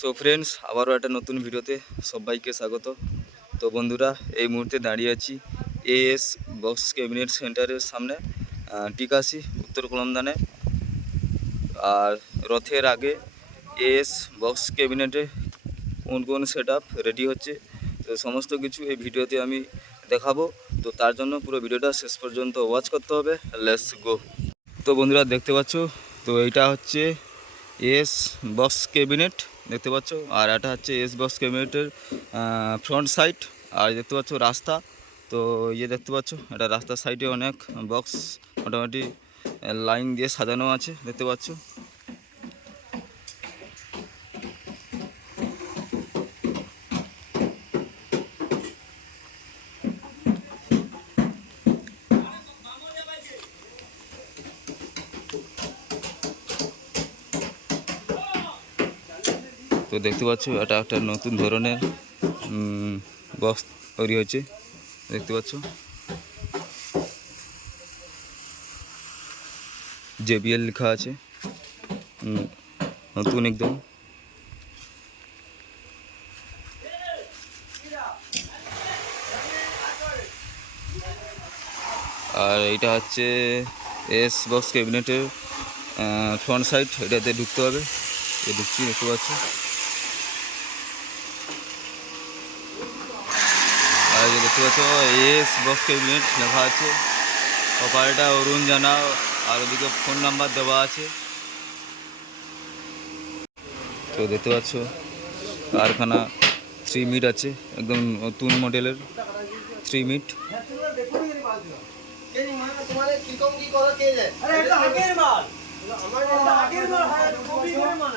So friends আবারও একটা নতুন ভিডিওতে সবাইকে স্বাগত। তো বন্ধুরা, এই মুহূর্তে দাঁড়িয়ে আছি এএস বক্স ক্যাবিনেট সেন্টারের সামনে টিকাশি, উত্তর কলমদানে আর রথের আগে এএস বক্স ক্যাবিনেটে কোন কোন সেট রেডি হচ্ছে, তো সমস্ত কিছু এই ভিডিওতে আমি দেখাবো। তো তার জন্য পুরো ভিডিওটা শেষ পর্যন্ত ওয়াচ করতে হবে। লেটস গো তো বন্ধুরা, দেখতে পাচ্ছ, তো এইটা হচ্ছে এস বক্স ক্যাবিনেট দেখতে পাচ্ছ? আর এটা হচ্ছে এস বক্স ক্যাবিনেটের ফ্রন্ট সাইড আর দেখতে পাচ্ছ রাস্তা। তো ইয়ে দেখতে পাচ্ছ, এটা রাস্তার সাইডে অনেক বক্স মোটামুটি লাইন দিয়ে সাজানো আছে, দেখতে পাচ্ছ? তো দেখতে পাচ্ছ, এটা একটা নতুন ধরনের বক্স তৈরি হয়েছে। দেখতে পাচ্ছ? জেবিএল লেখা আছে। নতুন একদম। আর এটা হচ্ছে এস বক্স ক্যাবিনেটের ফ্রন্ট সাইড এটাতে ঢুকতে হবে। ঢুকছি, দেখতে পাচ্ছ? আর দেখতে পাচ্ছ, এস বক্স ক্যাবিনেট লেখা আছে। অপারেটা অরুণ জানা আর ওদিকে ফোন নাম্বার দেওয়া আছে। তো দেখতে পাচ্ছ, কারখানা থ্রি মিট আছে, একদম নতুন মডেলের থ্রি মিট আমার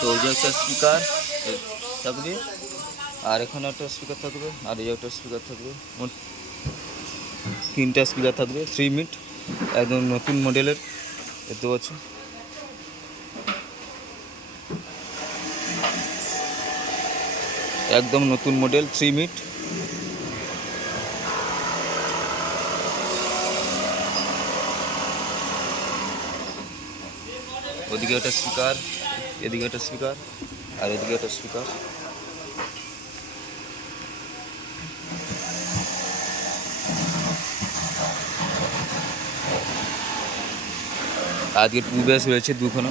তো ওই যে একটা স্পিকার থাকবে। আর এখানে একটা স্পিকার থাকবে, আর এই একটা স্পিকার থাকবে। মোট তিনটা স্পিকার থাকবে থ্রি মিট একদম নতুন মডেলের দেখতে পাচ্ছ একদম নতুন মডেল থ্রি মিট ওদিকে একটা স্পিকার এদিকে একটা স্পিকার আর এদিকে একটা স্পিকার আজকে টু বেস হয়েছে দুখানা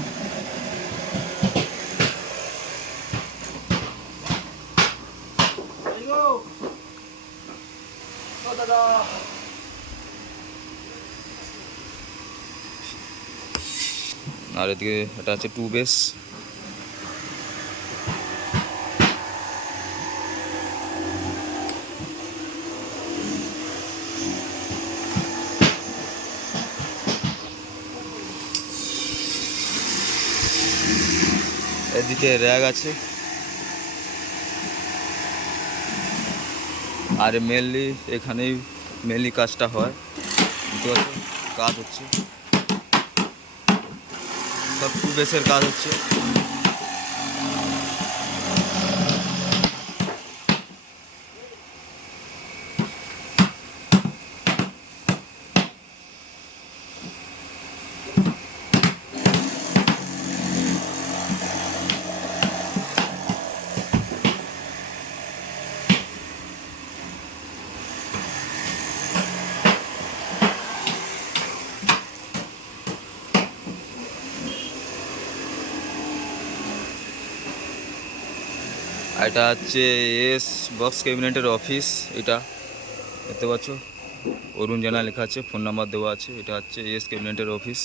আর এদিকে এটা আছে টু বেস এদিকে র্যাগ আছে। আর মেনলি এখানেই মেনলি কাজটা হয়। কাজ হচ্ছে। সব টু বেসের কাজ হচ্ছে। এটা হচ্ছে এস বক্স ক্যাবিনেটের অফিস, এটা। দেখতে পাচ্ছ? অরুণ জানা লেখা আছে, ফোন নাম্বার দেওয়া আছে, এটা হচ্ছে এস ক্যাবিনেটের অফিস।